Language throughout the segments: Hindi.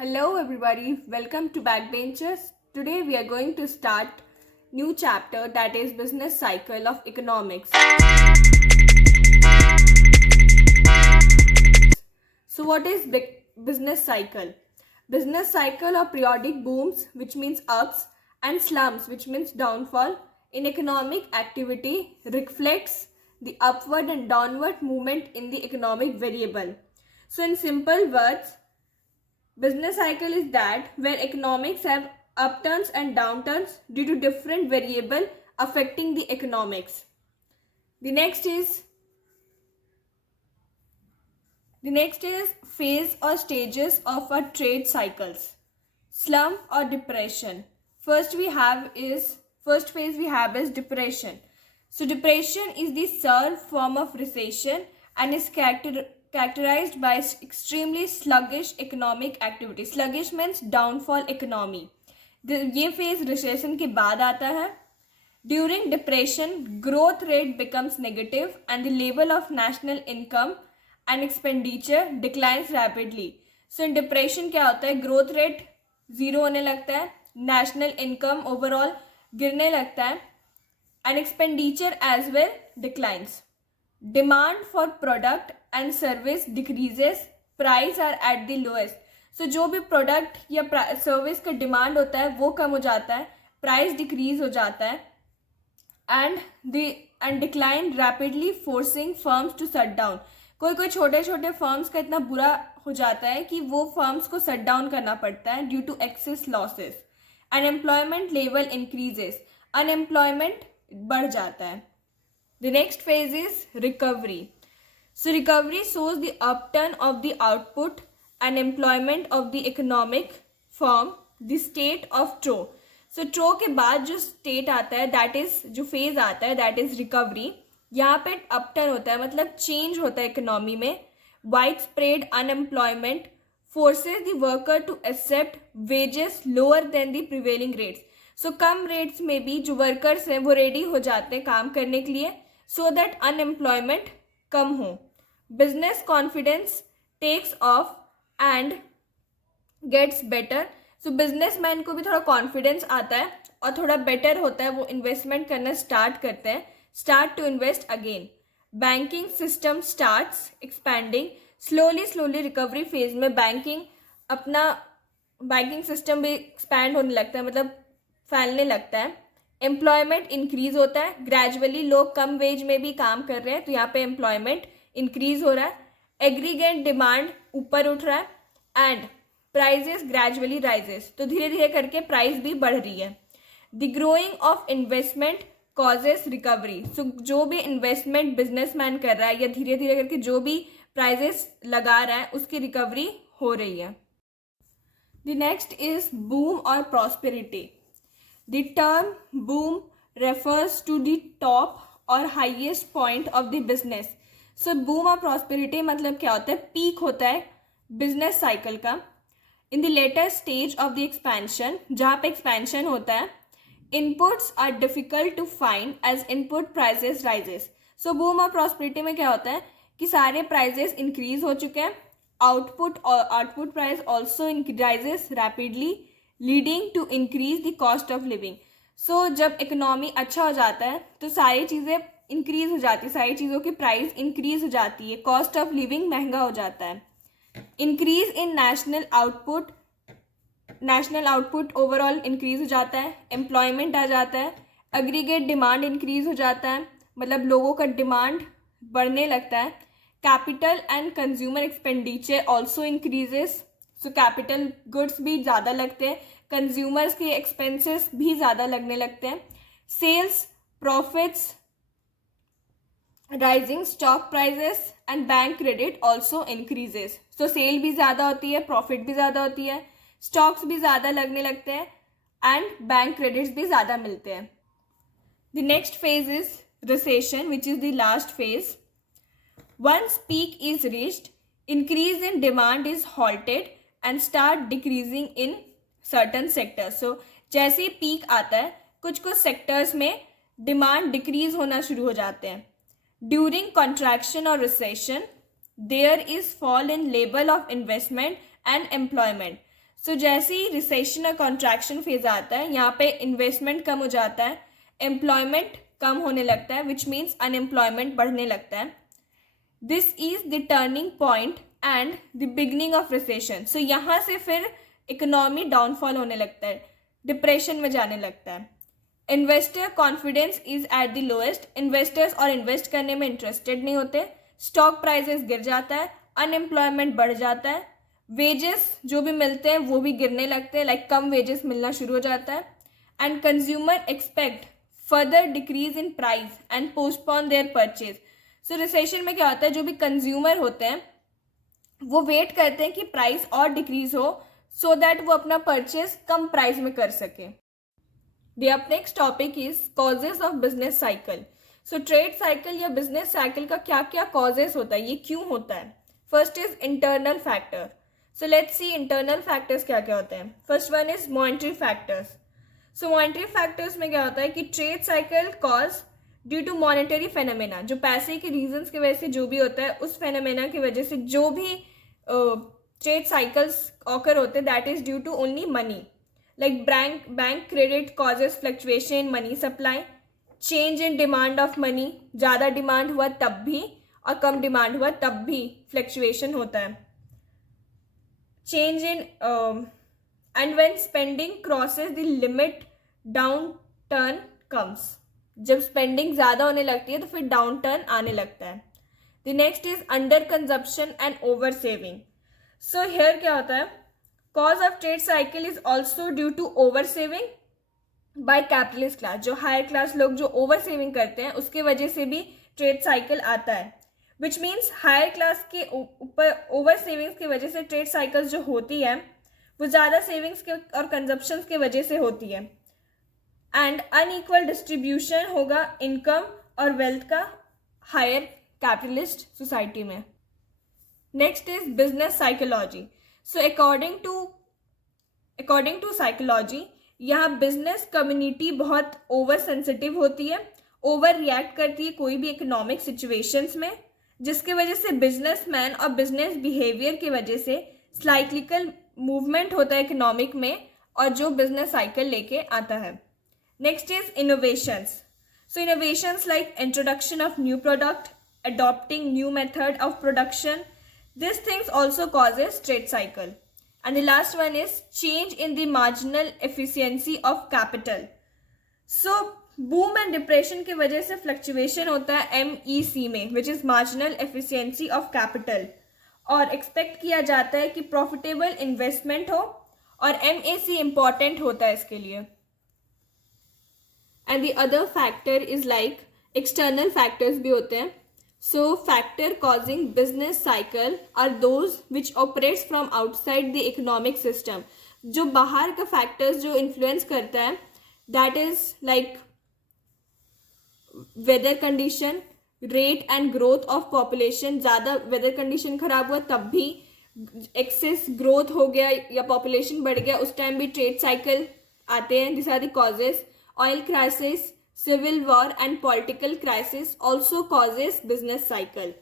Hello everybody, welcome to Backbenchers. Today we are going to start new chapter, that is business cycle of economics. So what is business cycle? Business cycle or periodic booms, which means ups, and slumps, which means downfall in economic activity, reflects the upward and downward movement in the economic variable. So in simple words, business cycle is that where economics have upturns and downturns due to different variable affecting the economics. The next is phase or stages of our trade cycles. Slump or depression. First phase we have is depression. So depression is the third form of recession and is characterized by extremely sluggish economic activity. Sluggish means downfall economy. ये phase recession के बाद आता है. During depression, growth rate becomes negative and the level of national income and expenditure declines rapidly. So in depression क्या होता है? Growth rate zero होने लगता है, national income overall गिरने लगता है, and expenditure as well declines. Demand for product and service decreases, price are at the lowest. So जो भी प्रोडक्ट या सर्विस का डिमांड होता है वो कम हो जाता है, प्राइस डिक्रीज हो जाता है, and decline rapidly forcing firms to shut down. कोई छोटे छोटे फर्म्स का इतना बुरा हो जाता है कि वो फर्म्स को शट डाउन करना पड़ता है due to excess losses. Unemployment level increases, unemployment बढ़ जाता है. The next phase is recovery. So recovery shows the upturn of the output and employment of the economic from the state of TRO. So TRO के बाद जो state आता है, that is जो phase आता है, that is recovery. यहाँ पे upturn होता है, मतलब change होता है economy में. Widespread unemployment forces the worker to accept wages lower than the prevailing rates. So come rates में भी जो workers हैं वो ready हो जाते हैं काम करने के लिए, so that unemployment कम हो. Business confidence takes off and gets better. So businessman को भी थोड़ा confidence आता है और थोड़ा better होता है, वो investment करना start करते हैं, start to invest again. Banking system starts expanding. slowly recovery phase में banking system भी expand होने लगता है, मतलब फैलने लगता है. एम्प्लॉयमेंट इंक्रीज होता है, ग्रेजुअली लोग कम वेज में भी काम कर रहे हैं तो यहाँ पे एम्प्लॉयमेंट इंक्रीज हो रहा है. एग्रीगेट डिमांड ऊपर उठ रहा है एंड प्राइजेस ग्रेजुअली राइजेस, तो धीरे धीरे करके प्राइस भी बढ़ रही है. The growing of investment causes recovery. So जो भी इन्वेस्टमेंट बिजनेसमैन कर रहा है या धीरे धीरे करके जो भी प्राइजेस लगा रहा है उसकी रिकवरी हो रही है. द नेक्स्ट इज बूम और prosperity. The term boom refers to the top or highest point of the business. So boom और prosperity मतलब क्या होता है? Peak होता है business cycle का. In the later stage of the expansion, जहाँ पे expansion होता है, inputs are difficult to find as input prices rises. So boom और prosperity में क्या होता है कि सारे prices increase हो चुके हैं, output price also rises rapidly, leading to increase the cost of living. So जब इकोनॉमी अच्छा हो जाता है तो सारी चीज़ें इंक्रीज हो जाती है, सारी चीज़ों की प्राइस इंक्रीज हो जाती है, कॉस्ट ऑफ लिविंग महंगा हो जाता है. Increase in national output overall increase हो जाता है, एम्प्लॉयमेंट आ जाता है, एग्रीगेट डिमांड इंक्रीज हो जाता है, मतलब लोगों का डिमांड बढ़ने लगता है. Capital and consumer expenditure also increases. So capital goods भी ज़्यादा लगते हैं, कंज्यूमर्स के एक्सपेंसेस भी ज़्यादा लगने लगते हैं. Sales profits rising, stock prices and bank credit also increases. So sale भी ज़्यादा होती है, प्रॉफिट भी ज़्यादा होती है, स्टॉक्स भी ज़्यादा लगने लगते हैं एंड बैंक क्रेडिट्स भी ज़्यादा मिलते हैं. The next phase is recession which is the last phase. Once peak is reached, increase in demand is halted and start decreasing in certain sectors. So जैसे ही पीक आता है कुछ सेक्टर्स में डिमांड डिक्रीज होना शुरू हो जाते हैं. ड्यूरिंग कॉन्ट्रैक्शन और recession there is fall in level of investment and employment. So जैसे ही रिसेशन और कॉन्ट्रैक्शन फेज आता है, यहाँ पे इन्वेस्टमेंट कम हो जाता है, एम्प्लॉयमेंट कम होने लगता है, विच मीन्स अनएम्प्लॉयमेंट बढ़ने लगता है. This is the turning point and the beginning of recession. So यहाँ से फिर इकोनॉमी डाउनफॉल होने लगता है, डिप्रेशन में जाने लगता है. Investor confidence is at the lowest. Investors और इन्वेस्ट करने में इंटरेस्टेड नहीं होते. स्टॉक प्राइसेस गिर जाता है, अनएम्प्लॉयमेंट बढ़ जाता है, वेजेस जो भी मिलते हैं वो भी गिरने लगते हैं, लाइक कम वेजेस मिलना शुरू हो जाता है. And consumer expect further decrease in price and postpone their purchase. So recession में क्या होता है, जो भी कंज्यूमर होते हैं वो वेट करते हैं कि प्राइस और डिक्रीज हो सो दैट वो अपना परचेज कम प्राइस में कर सके. The next topic is causes of business cycle. So trade cycle या business cycle का क्या क्या causes होता है, ये क्यों होता है. First is internal factor. So let's see internal factors क्या क्या होते हैं. First one is monetary factors. So monetary factors में क्या होता है कि trade cycle cause due to monetary phenomena, जो पैसे के reasons की वजह से जो भी होता है उस phenomena की वजह से जो भी trade cycles occur होते हैं, that is due to only money. Like bank credit causes fluctuation in money supply, change in demand of money, ज़्यादा डिमांड हुआ तब भी और कम डिमांड हुआ तब भी फ्लक्चुएशन होता है. Change in and when spending crosses the limit down turn comes. जब स्पेंडिंग ज़्यादा होने लगती है तो फिर डाउन टर्न आने लगता है. The next is under consumption and over saving. So here क्या होता है, cause of trade cycle is also due to over saving by capitalist class. जो हायर क्लास लोग जो ओवर सेविंग करते हैं उसके वजह से भी ट्रेड साइकिल आता है, विच मीन्स हायर क्लास के ऊपर ओवर सेविंग्स की वजह से ट्रेड साइकिल्स जो होती है वो ज़्यादा सेविंग्स के और कंजप्शन की वजह से होती है. एंड अनइक्वल डिस्ट्रीब्यूशन होगा इनकम और वेल्थ का हायर कैपिटलिस्ट सोसाइटी में. Next is business psychology. So according to psychology, यहाँ बिजनेस कम्युनिटी बहुत ओवर सेंसिटिव होती है, ओवर रिएक्ट करती है कोई भी इकोनॉमिक सिचुएशंस में, जिसके वजह से बिजनेसमैन और बिजनेस बिहेवियर की वजह से साइक्लिकल मूवमेंट होता है इकोनॉमिक में और जो बिजनेस साइकिल लेके आता है. Next is innovations. So innovations like introduction of new product, adopting new method of production. These things also causes trade cycle. And the last one is change in the marginal efficiency of capital. So boom and depression की वजह से fluctuation होता है MEC में, which is marginal efficiency of capital, और expect किया जाता है कि profitable investment हो, और MAC important होता है इसके लिए. And the other factor is like external factors भी होते हैं. So factor causing business cycle are those which operates from outside the economic system. जो बाहर का factors जो influence करता है, that is like weather condition, rate and growth of population. ज़्यादा weather condition खराब हुआ तब भी excess growth हो गया या population बढ़ गया, उस टाइम भी trade cycle आते हैं. These are the causes. Oil crisis, civil war and political crisis also causes business cycle.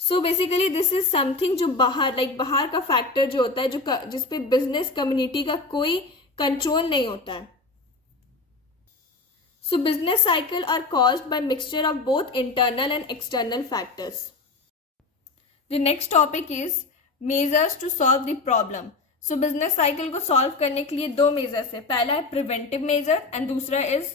So basically this is something जो बाहर का factor जो होता है, जो जिस पे business community का कोई control नहीं होता है. So business cycle are caused by mixture of both internal and external factors. The next topic is measures to solve the problem. So business cycle को solve करने के लिए दो measures है. पहला है preventive measure and दूसरा is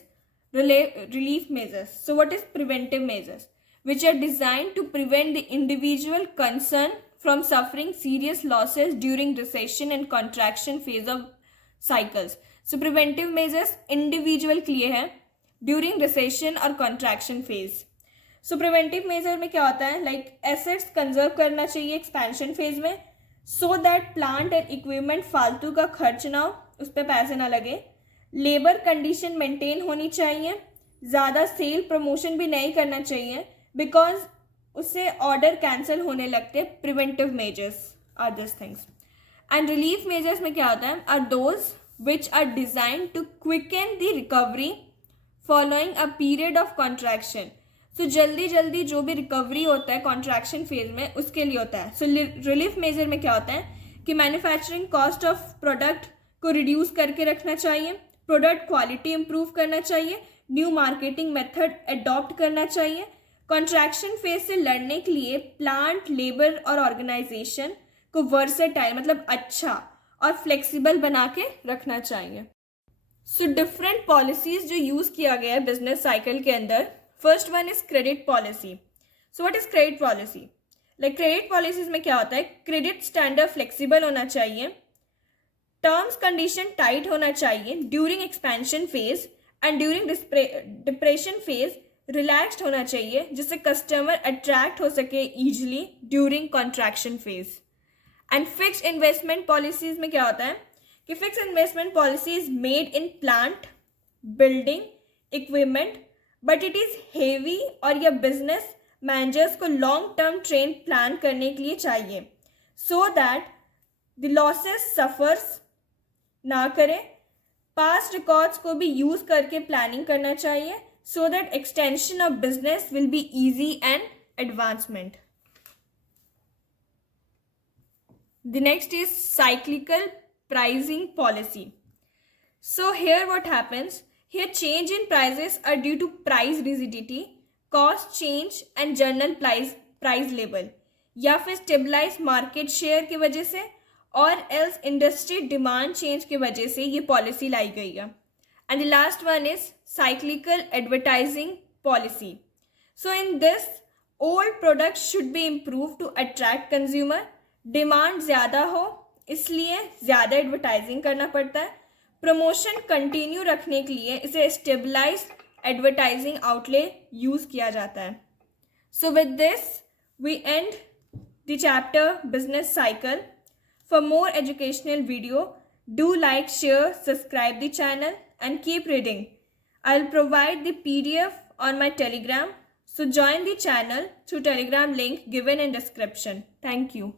relief measures. So what is preventive measures? Which are designed to prevent the individual concerned from suffering serious losses during recession and contraction phase of cycles. So preventive measures individual के लिए है during recession और contraction phase. So preventive measure में क्या होता है, like assets conserve करना चाहिए expansion phase में, so that plant and equipment फालतू का खर्च ना हो, उस पर पैसे ना लगे. लेबर कंडीशन मेंटेन होनी चाहिए, ज़्यादा सेल प्रमोशन भी नहीं करना चाहिए बिकॉज उससे ऑर्डर कैंसिल होने लगते. Preventive measures are this things. And relief measures में क्या होता है, are those which are design to quicken the recovery following a period of contraction. So जल्दी जो भी रिकवरी होता है कॉन्ट्रैक्शन फेज में उसके लिए होता है. सो रिलीफ मेजर में क्या होता है कि मैन्युफैक्चरिंग कॉस्ट ऑफ प्रोडक्ट को रिड्यूस करके रखना चाहिए, प्रोडक्ट क्वालिटी इंप्रूव करना चाहिए, न्यू मार्केटिंग मेथड अडॉप्ट करना चाहिए, कॉन्ट्रैक्शन फेज से लड़ने के लिए प्लांट, लेबर और ऑर्गेनाइजेशन को वर्सेटाइल मतलब अच्छा और फ्लेक्सिबल बना के रखना चाहिए. सो डिफरेंट पॉलिसीज जो यूज़ किया गया है बिजनेस साइकिल के अंदर. First one is credit policy. So what is credit policy? Like credit policies में क्या होता है, क्रेडिट स्टैंडर्ड फ्लेक्सिबल होना चाहिए, टर्म्स कंडीशन टाइट होना चाहिए during expansion phase and during depression phase relaxed होना चाहिए जिससे कस्टमर अट्रैक्ट हो सके easily during contraction phase. And fixed investment policies में क्या होता है कि fixed investment policy is made in plant, building, equipment, but it is heavy और यह बिजनेस मैनेजर्स को लॉन्ग टर्म ट्रेन प्लान करने के लिए चाहिए so that the losses suffers ना करें. पास्ट रिकॉर्ड्स को भी यूज़ करके प्लानिंग करना चाहिए so that extension of business will be easy and advancement. The next is cyclical pricing policy. So here what happens, here change in prices are due to price rigidity, cost change and general price level या फिर stabilize market share की वजह से और else industry demand change की वजह से ये policy लाई गई है. And the last one is cyclical advertising policy. So in this, old products should be improved to attract consumer. Demand ज़्यादा हो इसलिए ज़्यादा एडवर्टाइजिंग करना पड़ता है. प्रमोशन कंटिन्यू रखने के लिए इसे स्टेबलाइज एडवर्टाइजिंग आउटले यूज़ किया जाता है. So with this, we end the chapter business cycle. For more educational video, do like, share, subscribe the channel and keep reading. I'll provide the PDF on my Telegram, so join the channel through Telegram link given in description. Thank you.